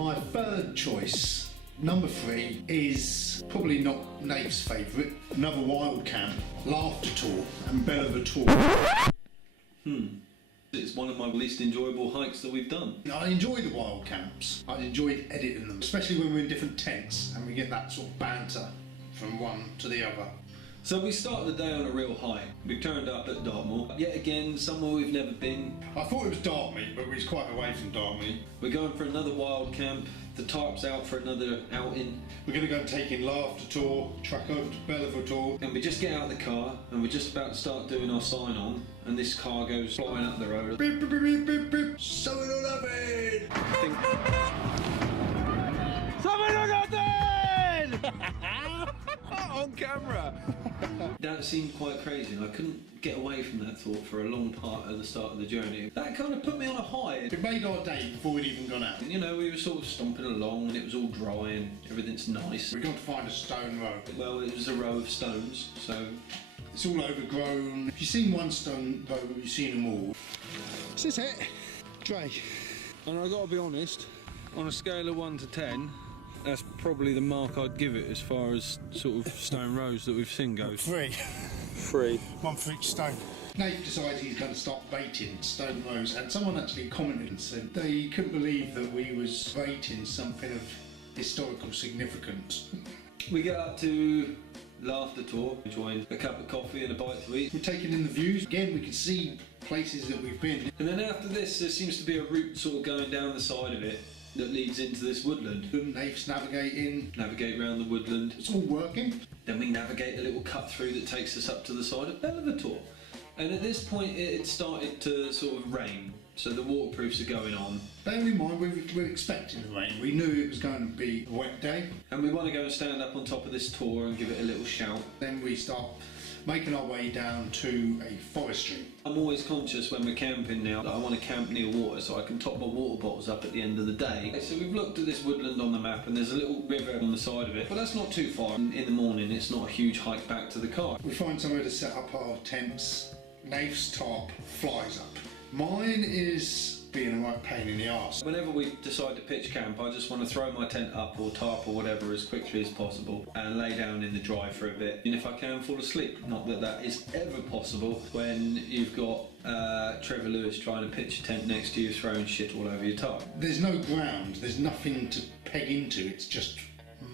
My third choice, number 3, is probably not Nath's favourite. Another wild camp, Laughter Tour and Bellover Tour. It's one of my least enjoyable hikes that we've done. I enjoy the wild camps. I enjoyed editing them, especially when we're in different tents and we get that sort of banter from one to the other. So we started the day on a real high. We turned up at Dartmoor, yet again somewhere we've never been. I thought it was Dartmoor, but we was quite away from Dartmoor. We're going for another wild camp. The tarp's out for another outing. We're going to go and take in Laughter Tour, track over to Bellover Tour. And we just get out of the car and we're just about to start doing our sign on, and this car goes flying up the road. Beep, beep, beep, beep, beep, beep. Something will happen! Something will happen! On camera! That seemed quite crazy, and I couldn't get away from that thought for a long part at the start of the journey. That kind of put me on a high. It made our day before we'd even gone out. You know, we were sort of stomping along and it was all dry and everything's nice. We're going to find a stone row. Well, it was a row of stones, so... It's all overgrown. If you've seen one stone row, you've seen them all. This is it, Dre. And I've got to be honest, on a scale of 1 to 10, that's probably the mark I'd give it as far as sort of stone rows that we've seen goes. 3. 3. 1 for each stone. Nath decided he's going to start baiting stone rows, and someone actually commented and said they couldn't believe that we was baiting something of historical significance. We get up to Laughter Tour, enjoying a cup of coffee and a bite to eat. We're taking in the views. Again, we can see places that we've been. And then after this, there seems to be a route sort of going down the side of it that leads into this woodland. Nath's navigating. Navigate around the woodland. It's all working. Then we navigate a little cut through that takes us up to the side of Bellover Tour. And at this point it started to sort of rain, so the waterproofs are going on. Bear in mind, we're expecting the rain. We knew it was going to be a wet day. And we want to go and stand up on top of this tour and give it a little shout. Then we start making our way down to a forestry. I'm always conscious when we're camping now that I want to camp near water so I can top my water bottles up at the end of the day. So we've looked at this woodland on the map and there's a little river on the side of it, but that's not too far. In the morning it's not a huge hike back to the car. We find somewhere to set up our tents. Nath's tarp flies up. Mine is being a right pain in the arse. Whenever we decide to pitch camp, I just want to throw my tent up or tarp or whatever as quickly as possible and lay down in the dry for a bit. And if I can, fall asleep. Not that that is ever possible when you've got Trevor Lewis trying to pitch a tent next to you, throwing shit all over your tarp. There's no ground, there's nothing to peg into, it's just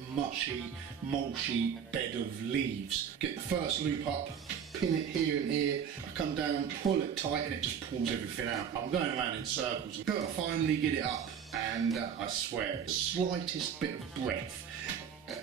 mushy, mulchy bed of leaves. Get the first loop up, pin it here and here, I come down, pull it tight and it just pulls everything out. I'm going around in circles. I've got to finally get it up and I swear, the slightest bit of breath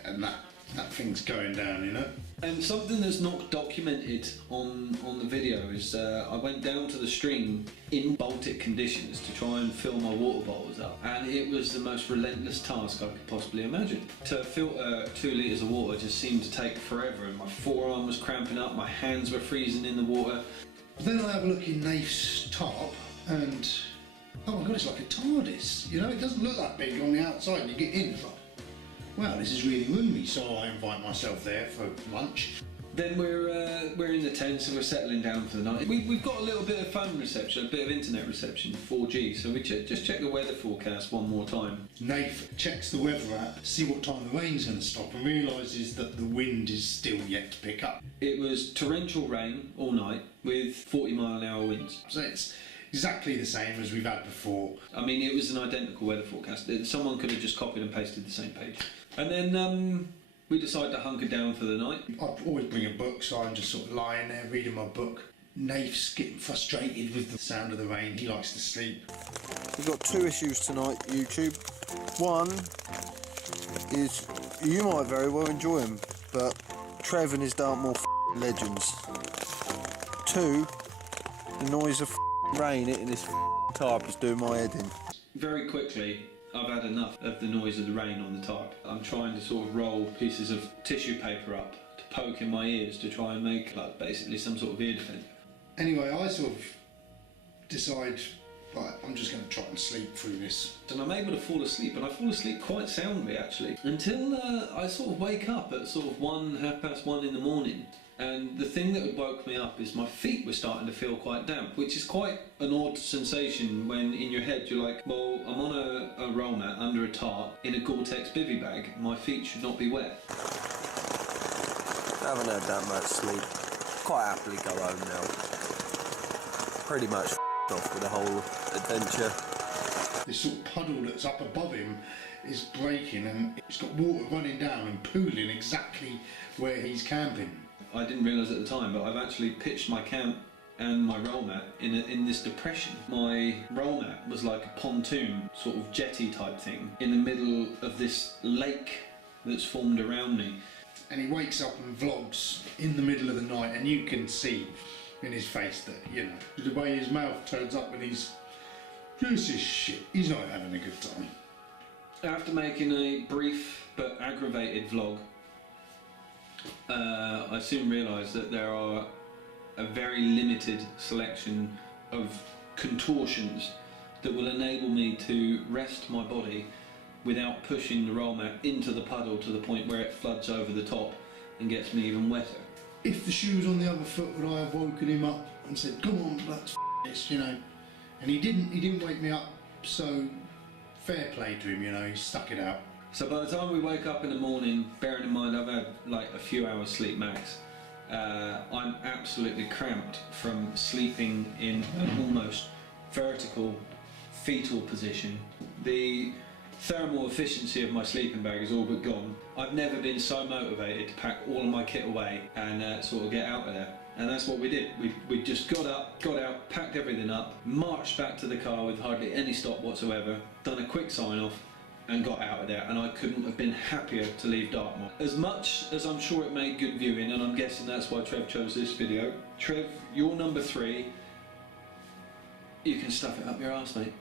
and that thing's going down, you know. And something that's not documented on the video is I went down to the stream in Baltic conditions to try and fill my water bottles up, and it was the most relentless task I could possibly imagine. To filter 2 litres of water just seemed to take forever, and my forearm was cramping up, my hands were freezing in the water. Then I have a look in Nath's tarp and oh my god, it's like a TARDIS, you know, it doesn't look that big on the outside and you get in, it's like, wow, this is really roomy, so I invite myself there for lunch. Then we're in the tent, so we're settling down for the night. We've got a little bit of phone reception, a bit of internet reception, 4G, so we just check the weather forecast one more time. Nath checks the weather app, see what time the rain's going to stop, and realises that the wind is still yet to pick up. It was torrential rain all night with 40-mile-an-hour winds. So it's exactly the same as we've had before. I mean, it was an identical weather forecast. Someone could have just copied and pasted the same page. And then we decided to hunker down for the night. I always bring a book, so I'm just sort of lying there reading my book. Nath's getting frustrated with the sound of the rain. He likes to sleep. We've got 2 issues tonight, YouTube. One is, you might very well enjoy him, but Trev and his Dartmoor legends. 2, the noise of rain hitting this tarp is doing my head in. Very quickly, I've had enough of the noise of the rain on the tarp. I'm trying to sort of roll pieces of tissue paper up to poke in my ears to try and make like basically some sort of ear defence. Anyway, I sort of decide, right, I'm just going to try and sleep through this. And I'm able to fall asleep, and I fall asleep quite soundly actually, until I sort of wake up at sort of 1, 1:30 in the morning, And the thing that had woke me up is my feet were starting to feel quite damp, which is quite an odd sensation when in your head you're like, well, I'm on a roll mat under a tarp in a Gore-Tex bivvy bag, my feet should not be wet. I haven't had that much sleep. Quite happily go home now. Pretty much off with the whole adventure. This sort of puddle that's up above him is breaking, and it's got water running down and pooling exactly where he's camping. I didn't realise at the time, but I've actually pitched my camp and my roll mat in this depression. My roll mat was like a pontoon, sort of jetty type thing, in the middle of this lake that's formed around me. And he wakes up and vlogs in the middle of the night, and you can see in his face that, you know, the way his mouth turns up when he's, this is shit, he's not having a good time. After making a brief but aggravated vlog, I soon realised that there are a very limited selection of contortions that will enable me to rest my body without pushing the roll mat into the puddle to the point where it floods over the top and gets me even wetter. If the shoe was on the other foot, would I have woken him up and said, come on, let's this, you know? And he didn't wake me up, so fair play to him, you know, he stuck it out. So by the time we wake up in the morning, bearing in mind I've had like a few hours sleep max, I'm absolutely cramped from sleeping in an almost vertical fetal position. The thermal efficiency of my sleeping bag is all but gone. I've never been so motivated to pack all of my kit away and sort of get out of there. And that's what we did. We just got up, got out, packed everything up, marched back to the car with hardly any stop whatsoever, done a quick sign off, and got out of there, and I couldn't have been happier to leave Dartmoor. As much as I'm sure it made good viewing, and I'm guessing that's why Trev chose this video. Trev, you're number 3. You can stuff it up your arse, mate.